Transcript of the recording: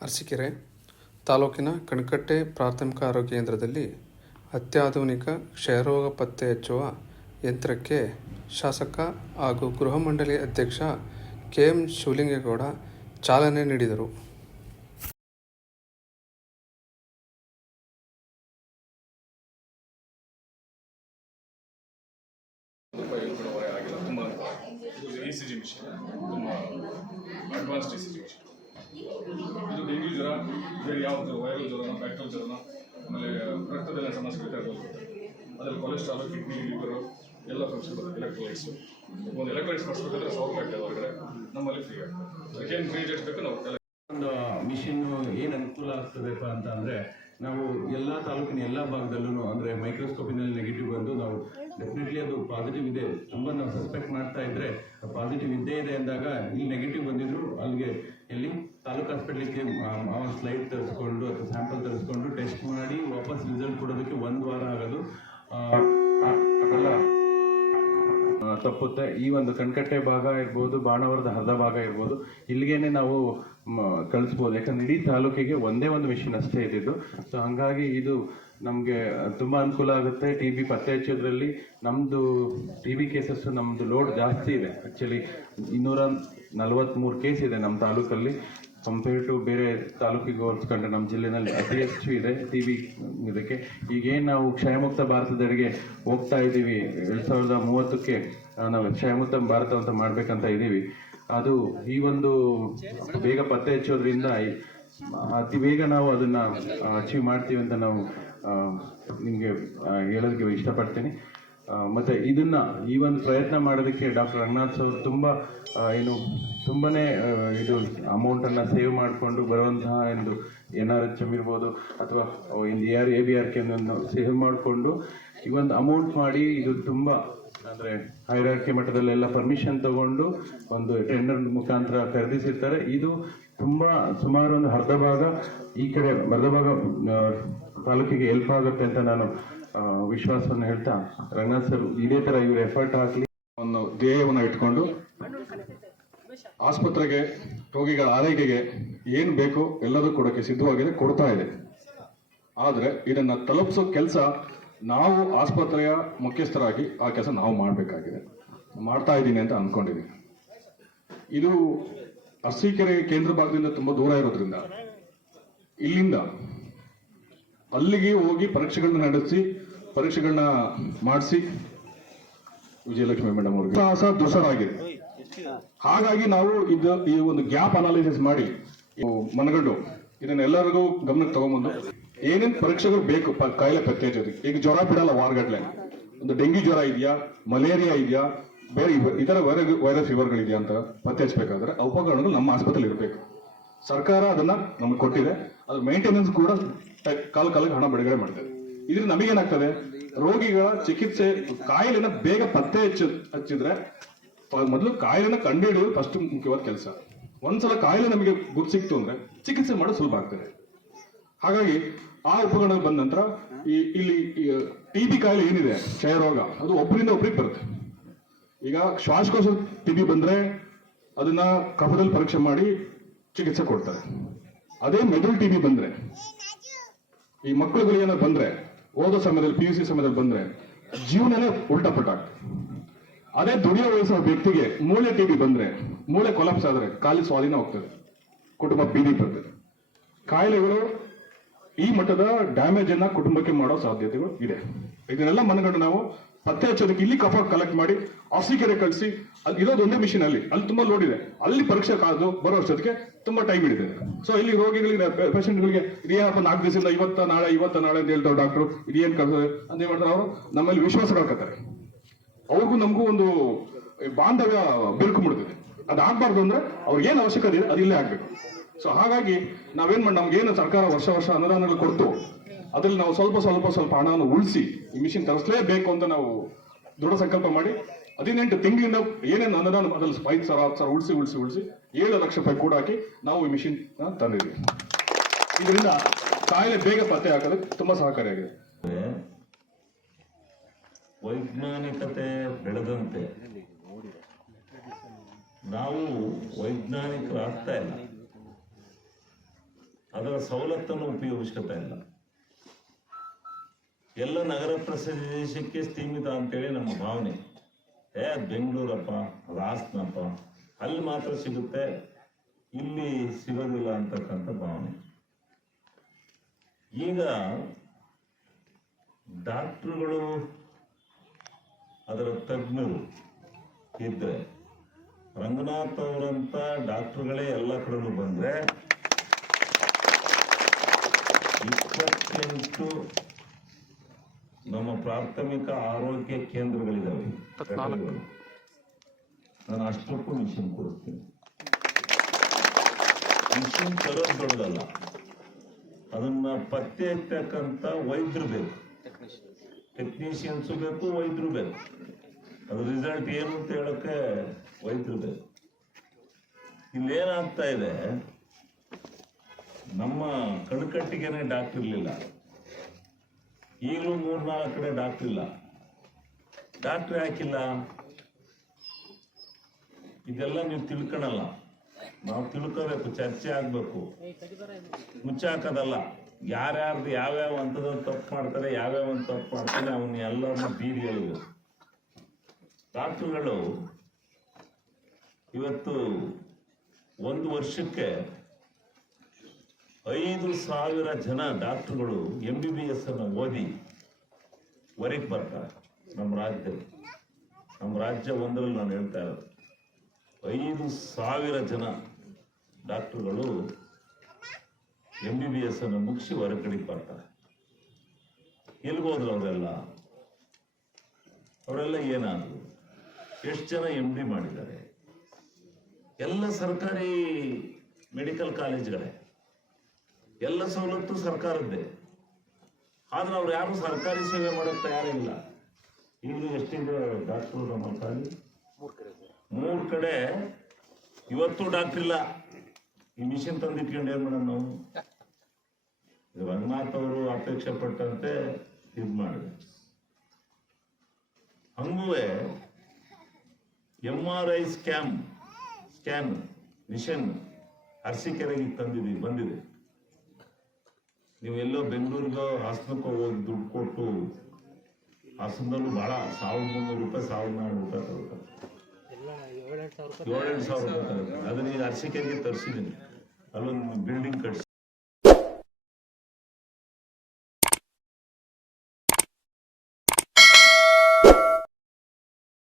ಅರಸೀಕೆರೆ ತಾಲೂಕಿನ ಕಣಕಟ್ಟೆ ಪ್ರಾಥಮಿಕ ಆರೋಗ್ಯ ಕೇಂದ್ರದಲ್ಲಿ ಅತ್ಯಾಧುನಿಕ ಕ್ಷಯರೋಗ ಪತ್ತೆ ಹಚ್ಚುವ ಯಂತ್ರಕ್ಕೆ ಶಾಸಕ ಹಾಗೂ ಗೃಹ ಮಂಡಳಿ ಅಧ್ಯಕ್ಷ ಕೆ ಎಂ ಶಿವಲಿಂಗೇಗೌಡ ಚಾಲನೆ ನೀಡಿದರು ಸಿ ಜಿ ಮಿಷಿನ್ ಇದು ಡೆಂಗ್ಯೂ ಜ್ವರ ಬೇರೆ ಯಾವುದು ವೈರಲ್ ಜ್ವರನ ಬ್ಯಾಕ್ಟೀರಿಯಲ್ ಜ್ವರನ, ಆಮೇಲೆ ರಕ್ತದಲ್ಲಿ ಸಮಸ್ಯೆ ಇರ್ಬೋದು ಅದರಲ್ಲಿ ಕೊಲೆಸ್ಟ್ರಾಲ್ ಕಿಡ್ನಿ ಲಿವರು ಎಲ್ಲ ಫಂಕ್ಷನ್ ಬರುತ್ತೆ ಎಲೆಕ್ಟ್ರೋಲೈಟ್ಸು ಒಂದು ಎಲೆಕ್ಟ್ರೋಲೈಟ್ಸ್ ಮಾಡಿಸ್ಬೇಕಾದ್ರೆ ಸಾವಿರ ರೂಪಾಯಿ ಹೊರಗಡೆ. ನಮ್ಮಲ್ಲಿ ಫ್ರೀ ಆಗ್ತದೆ. ಅದಕ್ಕೇನು ಫ್ರೀ ಎಷ್ಟು ಬೇಕು ನಾವು ಒಂದು ಮಿಷಿನ್ ಏನು ಅನುಕೂಲ ಆಗ್ತದೆಪ್ಪ ಅಂತ ಅಂದ್ರೆ ನಾವು ಎಲ್ಲ ತಾಲೂಕಿನ ಎಲ್ಲ ಭಾಗದಲ್ಲೂ ಅಂದ್ರೆ ಮೈಕ್ರೋಸ್ಕೋಪಿನಲ್ಲಿ ನೆಗೆಟಿವ್ ಬಂದು ನಾವು ಡೆಫಿನೆಟ್ಲಿ ಅದು ಪಾಸಿಟಿವ್ ಇದೆ ತುಂಬ ನಾವು ಸಸ್ಪೆಕ್ಟ್ ಮಾಡ್ತಾ ಇದ್ರೆ ಪಾಸಿಟಿವ್ ಇದ್ದೇ ಇದೆ ಅಂದಾಗ ಇಲ್ಲಿ ನೆಗೆಟಿವ್ ಬಂದಿದ್ರು ಅಲ್ಲಿಗೆ ಎಲ್ಲಿ ತಾಲೂಕು ಹಾಸ್ಪಿಟ್ಲಿಗೆ ಅವನ ಸ್ಲೈಡ್ ತರಿಸ್ಕೊಂಡು ಅಥವಾ ಸ್ಯಾಂಪಲ್ ತರಿಸ್ಕೊಂಡು ಟೆಸ್ಟ್ ಮಾಡಿ ವಾಪಸ್ ರಿಸಲ್ಟ್ ಕೊಡೋದಕ್ಕೆ ಒಂದು ವಾರ ಆಗೋದು. ಆ, ಆ, ಆ, ತಪ್ಪುತ್ತೆ. ಈ ಒಂದು ಕಣ್ಕಟ್ಟೆ ಭಾಗ ಇರ್ಬೋದು, ಬಾಣವರದ ಅರ್ಧ ಭಾಗ ಇರ್ಬೋದು, ಇಲ್ಲಿಗೇನೆ ನಾವು ಕಳಿಸ್ಬೋದು. ಯಾಕಂದ್ರೆ ಇಡೀ ತಾಲೂಕಿಗೆ ಒಂದೇ ಒಂದು ಮಿಷಿನ್ ಅಷ್ಟೇ ಇದ್ದಿದ್ದು. ಸೊ ಹಾಗಾಗಿ ಇದು ನಮಗೆ ತುಂಬ ಅನುಕೂಲ ಆಗುತ್ತೆ. ಟಿ ಬಿ ಪತ್ತೆ ಹಚ್ಚೋದ್ರಲ್ಲಿ ನಮ್ಮದು ಟಿ ಬಿ ಕೇಸಸ್ ನಮ್ಮದು ಲೋಡ್ ಜಾಸ್ತಿ ಇದೆ. ಆ್ಯಕ್ಚುಲಿ ಇನ್ನೂರ ನಲ್ವತ್ತ್ಮೂರು ಕೇಸ್ ಇದೆ ನಮ್ಮ ತಾಲೂಕಲ್ಲಿ. ಕಂಪೇರ್ ಟು ಬೇರೆ ತಾಲೂಕಿಗೆ ಹೋಲಿಸ್ಕೊಂಡ್ರೆ ನಮ್ಮ ಜಿಲ್ಲೆನಲ್ಲಿ ಅತಿ ಹೆಚ್ಚು ಇದೆ ಟಿ ಬಿ ಇದಕ್ಕೆ. ಈಗೇನು ನಾವು ಕ್ಷಯಮುಕ್ತ ಭಾರತದೆಡೆಗೆ ಹೋಗ್ತಾ ಇದ್ದೀವಿ. ಎರಡು ಸಾವಿರದ ಮೂವತ್ತಕ್ಕೆ ನಾವು ಕ್ಷಯಮುಕ್ತ ಭಾರತ ಅಂತ ಮಾಡಬೇಕಂತ ಇದ್ದೀವಿ. ಅದು ಈ ಒಂದು ಬೇಗ ಪತ್ತೆ ಹಚ್ಚೋದ್ರಿಂದ ಅತಿ ಬೇಗ ನಾವು ಅದನ್ನು ಅಚೀವ್ ಮಾಡ್ತೀವಿ ಅಂತ ನಾವು ನಿಮಗೆ ಹೇಳೋದಕ್ಕೆ ಇಷ್ಟಪಡ್ತೀನಿ. ಮತ್ತೆ ಇದನ್ನ ಈ ಒಂದು ಪ್ರಯತ್ನ ಮಾಡೋದಕ್ಕೆ ಡಾಕ್ಟರ್ ರಂಗನಾಥ್ ಸರ್ ತುಂಬಾ ಏನು ತುಂಬಾನೇ ಇದು ಅಮೌಂಟ್ ಅನ್ನ ಸೇವ್ ಮಾಡಿಕೊಂಡು ಬರುವಂತಹ ಒಂದು ಎನ್ ಆರ್ ಎಚ್ ಎಂ ಇರ್ಬೋದು ಅಥವಾ A R, A B R K save ಮಾಡಿಕೊಂಡು ಈ ಒಂದು ಅಮೌಂಟ್ ಮಾಡಿ ಇದು ತುಂಬಾ ಅಂದ್ರೆ ಹೈರಾರ್ಕಿ ಮಟ್ಟದಲ್ಲೆಲ್ಲ ಪರ್ಮಿಷನ್ ತಗೊಂಡು ಒಂದು ಟೆಂಡರ್ ಮುಖಾಂತರ ಖರೀದಿಸಿರ್ತಾರೆ. ಇದು ತುಂಬಾ ಸುಮಾರು ಒಂದು ಅರ್ಧ ಭಾಗ ಈ ಕಡೆ ಅರ್ಧ ಭಾಗ ತಾಲೂಕಿಗೆ ಹೆಲ್ಪ್ ಆಗುತ್ತೆ ಅಂತ ನಾನು ವಿಶ್ವಾಸವನ್ನು ಹೇಳ್ತಾ, ರಂಗನಾಥ್ ಸರ್, ಇದೇ ತರ ಇವರು ಎಫರ್ಟ್ ಹಾಕಲಿ ಒಂದು ಧ್ಯೇಯವನ್ನು ಇಟ್ಕೊಂಡು ಆಸ್ಪತ್ರೆಗೆ, ರೋಗಿಗಳ ಆರೈಕೆಗೆ ಏನು ಬೇಕು ಎಲ್ಲದೂ ಕೊಡೋಕ್ಕೆ ಸಿದ್ಧವಾಗಿದೆ, ಕೊಡ್ತಾ ಇದೆ. ಆದರೆ ಇದನ್ನು ತಲುಪಿಸೋ ಕೆಲಸ ನಾವು ಆಸ್ಪತ್ರೆಯ ಮುಖ್ಯಸ್ಥರಾಗಿ ಆ ಕೆಲಸ ನಾವು ಮಾಡಬೇಕಾಗಿದೆ. ಮಾಡ್ತಾ ಇದ್ದೀನಿ ಅಂತ ಅಂದ್ಕೊಂಡಿದ್ದೀನಿ ಇದು ಅರಸೀಕೆರೆ ಕೇಂದ್ರ ಭಾಗದಿಂದ ತುಂಬ ದೂರ ಇರೋದ್ರಿಂದ, ಇಲ್ಲಿಂದ ಅಲ್ಲಿಗೆ ಹೋಗಿ ಪರೀಕ್ಷೆಗಳನ್ನ ನಡೆಸಿ ಪರೀಕ್ಷೆಗಳನ್ನ ಮಾಡಿಸಿ. ವಿಜಯಲಕ್ಷ್ಮಿ ಮೇಡಮ್ ಅವ್ರಿಗೆ. ಸಾಹಸ ದುಸರಾಗಿದೆ ಹಾಗಾಗಿ ನಾವು ಇದು ಈ ಒಂದು ಗ್ಯಾಪ್ ಅನಾಲಿಸಿಸ್ ಮಾಡಿ ಮನಗಂಡು ಇದನ್ನ ಎಲ್ಲರಿಗೂ ಗಮನಕ್ಕೆ ತಗೊಂಬಂದು ಏನೇನು ಪರೀಕ್ಷೆಗಳು ಬೇಕು ಕಾಯಿಲೆ ಪತ್ತೆ ಜೊತೆಗೆ ಈಗ ಜ್ವರ ಬಿಡಲ್ಲ ವಾರಗಟ್ಲೆ. ಒಂದು ಡೆಂಗ್ಯೂ ಜ್ವರ ಇದೆಯಾ ಮಲೇರಿಯಾ ಇದೆಯಾ ಬೇರೆ ಇತರ ವೈರಸ್ ಫೀವರ್ಗಳಿದೆಯಾ ಅಂತ ಪತ್ತೆ ಹಚ್ಚಬೇಕಾದ್ರೆ ಉಪಕರಣಗಳು ನಮ್ಮ ಆಸ್ಪತ್ರೆಯಲ್ಲಿ ಇರಬೇಕು ಸರ್ಕಾರ ಅದನ್ನ ನಮ್ಗೆ ಕೊಟ್ಟಿದೆ. ಅದು ಮೇಂಟೆನೆನ್ಸ್ ಕೂಡ ಕಾಲ ಕಾಲಕ್ಕೆ ಹಣ ಬಿಡುಗಡೆ ಮಾಡ್ತದೆ. ಇದ್ರಿಂದ ನಮಗೇನಾಗ್ತದೆ ರೋಗಿಗಳ ಚಿಕಿತ್ಸೆ ಕಾಯಿಲೆನ ಬೇಗ ಪತ್ತೆ ಹಚ್ಚ ಹಚ್ಚಿದ್ರೆ ಮೊದಲು ಕಾಯಿಲೆನ ಕಂಡುಹಿಡಿಯೋದು ಫಸ್ಟ್ ಮುಖ್ಯವಾದ ಕೆಲಸ. ಒಂದ್ಸಲ ಕಾಯಿಲೆ ನಮಗೆ ಗುರ್ತು ಸಿಕ್ತು ಅಂದ್ರೆ ಚಿಕಿತ್ಸೆ ಮಾಡೋದು ಸುಲಭ ಆಗ್ತದೆ. ಹಾಗಾಗಿ ಆ ಉಪಕರಣ ಬಂದ ನಂತರ ಈ ಇಲ್ಲಿ ಟಿ ಬಿ ಕಾಯಿಲೆ ಏನಿದೆ? ಕ್ಷಯರೋಗ. ಅದು ಒಬ್ಬರಿಂದ ಒಬ್ರಿಗೆ ಬರುತ್ತೆ. ಈಗ ಶ್ವಾಸಕೋಶ ಟಿ ಬಿ ಬಂದ್ರೆ ಅದನ್ನ ಕಫದಲ್ಲಿ ಪರೀಕ್ಷೆ ಮಾಡಿ ಚಿಕಿತ್ಸೆ ಕೊಡ್ತಾರೆ. ಅದೇ ಮೆದುಳು ಟಿ ಬಿ ಬಂದ್ರೆ, ಈ ಮಕ್ಕಳುಗಳು ಏನಾದ್ರು ಬಂದ್ರೆ, ಓದೋ ಸಮಯದಲ್ಲಿ ಪಿ ಯು ಸಿ ಸಮಯದಲ್ಲಿ ಬಂದ್ರೆ, ಜೀವನನೇ ಉಲ್ಟಾ ಪಟ್ಟಾಗ್ತದೆ ಅದೇ ದುಡಿಯೋ ವಯಸ್ಸಿನ ವ್ಯಕ್ತಿಗೆ ಮೂಳೆ ಟಿ ಬಿ ಬಂದ್ರೆ, ಮೂಳೆ ಕೊಲಾಪ್ಸ್ ಆದ್ರೆ ಕಾಲಿ ಸ್ವಾಧೀನ ಹೋಗ್ತದೆ. ಕುಟುಂಬ ಬೀದಿ ಬರ್ತದೆ. ಕಾಯಿಲೆಗಳು ಈ ಮಟ್ಟದ ಡ್ಯಾಮೇಜ್ ಅನ್ನ ಕುಟುಂಬಕ್ಕೆ ಮಾಡೋ ಸಾಧ್ಯತೆಗಳು ಇದೆ. ಇದನ್ನೆಲ್ಲ ಮನಗಂಡು ನಾವು ಪತ್ತೆ ಇಲ್ಲಿ ಕಫ ಕಲೆಕ್ಟ್ ಮಾಡಿ ಆಫ್ಸಿಕೆರೆ ಕಳಿಸಿ, ಅಲ್ಲಿ ಇರೋದು ಒಂದೇ ಮಿಷಿನ್ ಅಲ್ಲಿ. ಅಲ್ಲಿ ತುಂಬಾ ಲೋಡ್ ಇದೆ. ಅಲ್ಲಿ ಪರೀಕ್ಷೆ ಕಾದು ಬರೋ ಅಷ್ಟೊತ್ತಿಗೆ ತುಂಬಾ ಟೈಮ್ ಹಿಡಿದೆ ಸೊ ಇಲ್ಲಿ ರೋಗಿಗಳಿಗೆ ಪೇಷಂಟ್ಗಳಿಗೆ ಇದೇನಪ್ಪ ನಾಲ್ಕು ದಿವಸದಿಂದ ಇವತ್ತ, ನಾಳೆ ಇವತ್ತ, ನಾಳೆ ಅಂತ ಹೇಳ್ತಾರೆ ಡಾಕ್ಟರ್ ಇದೇನ್ ಕಳ್ಸೋದು ಅಂತ ಮಾಡ್ತಾರೆ ಅವರು? ನಮ್ಮಲ್ಲಿ ವಿಶ್ವಾಸ ಕಳ್ಕೊತಾರೆ. ಅವ್ರಿಗೂ ನಮಗೂ ಒಂದು ಬಾಂಧವ್ಯ ಬಿರುಕು ಮುಡಿದಿದೆ ಅದಾಗಬಾರ್ದು ಅಂದ್ರೆ ಅವ್ರಿಗೆ ಏನು ಅವಶ್ಯಕತೆ ಇದೆ ಅದಿಲ್ಲೇ ಇಲ್ಲೇ ಆಗ್ಬೇಕು. ಸೊ ಹಾಗಾಗಿ ನಾವೇನ್ ಮಾಡಿ ಏನು ಸರ್ಕಾರ ವರ್ಷ ವರ್ಷ ಅನುದಾನಗಳು ಕೊಡ್ತು ಅದ್ರಲ್ಲಿ ನಾವು ಸ್ವಲ್ಪ ಸ್ವಲ್ಪ ಸ್ವಲ್ಪ ಹಣವನ್ನು ಉಳಿಸಿ ಈ ಮಿಷಿನ್ ತರಿಸಲೇಬೇಕು ಅಂತ ನಾವು ದೃಢ ಸಂಕಲ್ಪ ಮಾಡಿ ಹದಿನೆಂಟು ತಿಂಗಳಿಂದ ಏನೇನು ಅನುದಾನ ಅದ್ರಲ್ಲಿ ಐದು ಸಾವಿರ, ಹತ್ತು ಸಾವಿರ ಉಳಿಸಿ ಉಳಿಸಿ ಉಳಿಸಿ ಏಳು ಲಕ್ಷ ರೂಪಾಯಿ ಕೂಡ ಹಾಕಿ ನಾವು ಈ ಮಿಷಿನ್ ತಂದಿದ್ದೀವಿ. ಇದರಿಂದ ಕಾಯಿಲೆ ಬೇಗ ಪತ್ತೆ ಹಾಕೋದಕ್ಕೆ ತುಂಬಾ ಸಹಕಾರಿಯಾಗಿದೆ ವೈಜ್ಞಾನಿಕತೆ ಬೆಳೆದಂತೆ ನಾವು ವೈಜ್ಞಾನಿಕರಾಗ್ತಾ ಇಲ್ಲ. ಅದರ ಸವಲತ್ತನ್ನು ಉಪಯೋಗಿಸ್ಕೊತಾ ಇಲ್ಲ. ಎಲ್ಲ ನಗರ ಪ್ರದೇಶಕ್ಕೆ ಸೀಮಿತ ಅಂತೇಳಿ ನಮ್ಮ ಭಾವನೆ. ಏ, ಬೆಂಗಳೂರಪ್ಪ ಅದು ಹಾಸನಪ್ಪ ಅಲ್ಲಿ ಮಾತ್ರ ಸಿಗುತ್ತೆ, ಇಲ್ಲಿ ಸಿಗೋದಿಲ್ಲ ಅಂತಕ್ಕಂಥ ಭಾವನೆ. ಈಗ ಡಾಕ್ಟ್ರುಗಳು, ಅದರ ತಜ್ಞರು ಇದ್ರೆ, ರಂಗನಾಥ್ ಅವರಂತ ಡಾಕ್ಟ್ರುಗಳೇ ಎಲ್ಲ ಕಡೆಯೂ ಬಂದ್ರೆ, ಇಪ್ಪತ್ತೆಂಟು ನಮ್ಮ ಪ್ರಾಥಮಿಕ ಆರೋಗ್ಯ ಕೇಂದ್ರಗಳಿದಾವೆ. ನಾನು ಅಷ್ಟಕ್ಕೂ ಮಿಷನ್ ಕೊಡ್ತೀನಿ ಮಿಷನ್ ತರೋದು ದೊಡ್ಡದಲ್ಲ. ಅದನ್ನ ಪತ್ತೆ ಎತ್ತಕ್ಕಂತ ವೈದ್ಯರು ಬೇಕು. ಟೆಕ್ನಿಷಿಯನ್ಸು ಬೇಕು ವೈದ್ಯರು ಬೇಕು. ಅದ್ರ ರಿಸಲ್ಟ್ ಏನು ಅಂತ ಹೇಳಕ್ಕೆ ವೈದ್ಯರು ಬೇಕು. ಇಲ್ಲೇನಾಗ್ತಾ ಇದೆ ನಮ್ಮ ಕಣ್ಕಟ್ಟಿಗೆನೆ ಡಾಕ್ಟರ್ ಇರಲಿಲ್ಲ. ಈಗಲೂ ಮೂರ್ನಾಲ್ಕು ಕಡೆ ಡಾಕ್ಟರ್ ಇಲ್ಲ. ಡಾಕ್ಟರ್ ಯಾಕಿಲ್ಲ? ಇದೆಲ್ಲ ನೀವು ತಿಳ್ಕೊಳಲ್ಲ ನಾವು ತಿಳ್ಕೋಬೇಕು, ಚರ್ಚೆ ಆಗಬೇಕು. ಮುಚ್ಚಾಕದಲ್ಲ. ಯಾರ್ಯಾರ್ದು ಯಾವ್ಯಾವ ಹಂತದ ತಪ್ಪು ಮಾಡ್ತಾರೆ, ಯಾವ್ಯಾವ ಒಂದು ತಪ್ಪು ಮಾಡ್ತಾರೆ ಅವನ್ನ ಎಲ್ಲರನ್ನ ಬೀದಿ ಡಾಕ್ಟರ್ಗಳು ಇವತ್ತು ಒಂದು ವರ್ಷಕ್ಕೆ ಐದು ಸಾವಿರ ಜನ ಡಾಕ್ಟರ್ಗಳು ಎಂ ಬಿ ಬಿ ಎಸ್ ಅನ್ನು ಓದಿ ಹೊರಗೆ ಬರ್ತಾರೆ. ನಮ್ಮ ರಾಜ್ಯದಲ್ಲಿ. ನಮ್ಮ ರಾಜ್ಯ ಒಂದರಲ್ಲಿ ನಾನು ಹೇಳ್ತಾ ಇರೋದು. ಐದು ಸಾವಿರ ಜನ ಡಾಕ್ಟರ್ಗಳು ಎಂ ಬಿ ಬಿ ಎಸ್ ಅನ್ನು ಮುಗಿಸಿ ಹೊರಗಡೆ ಬರ್ತಾರೆ. ಎಲ್ಗೋದ್ರು ಅವರೆಲ್ಲ? ಅವರೆಲ್ಲ ಏನಾದ್ರು? ಎಷ್ಟು ಜನ ಎಂ ಡಿ ಮಾಡಿದ್ದಾರೆ? ಎಲ್ಲ ಸರ್ಕಾರಿ ಮೆಡಿಕಲ್ ಕಾಲೇಜ್ಗಳೇ. ಎಲ್ಲ ಸವಲತ್ತು ಸರ್ಕಾರದ್ದೇ. ಆದ್ರೆ ಅವ್ರು ಯಾರು ಸರ್ಕಾರಿ ಸೇವೆ ಮಾಡಕ್ ತಯಾರಿಲ್ಲ ಈಗಲೂ ಎಷ್ಟಿದೆ ಡಾಕ್ಟರ್ ನಮ್ಮ ಖಾಲಿ ಮೂರು ಕಡೆ ಇವತ್ತು ಡಾಕ್ಟರ್ ಇಲ್ಲ. ಈ ಮಿಷನ್ ತಂದಿಟ್ಕೊಂಡು ಏನ್ ಮಾಡೋಣ ನಾವು? ರಂಗನಾಥ್ ಅವರು ಅಪೇಕ್ಷೆ ಪಟ್ಟಂತೆ ಇದು ಮಾಡಿದೆ ಹಂಗುವೆ M R I scam scan machine ಅರಸೀಕೆರೆಗೆ ತಂದಿದ್ದೀವಿ ಬಂದಿದೆ. ನೀವು ಎಲ್ಲೋ ಬೆಂಗಳೂರಿಗೋ ಹಾಸನಕ್ಕೋ ಹೋಗಿ ದುಡ್ಡು ಕೊಟ್ಟು ಹಾಸನದಲ್ಲೂ ಬಹಳ ಸಾವಿರದ ಮುನ್ನೂರು ರೂಪಾಯಿ ಸಾವಿರದ ನಾನ್ನೂರು ರೂಪಾಯಿ ತಗೋತಾರೆ ಏಳೆಂಟು ಸಾವಿರ ರೂಪಾಯಿ ಅದನ್ನ ಈಗ ಅರ್ಸಿಕೆಗೆ ತರಿಸಿದ್ದೀನಿ. ಅಲ್ಲೊಂದು ಬಿಲ್ಡಿಂಗ್ ಕಟ್ಸಿ.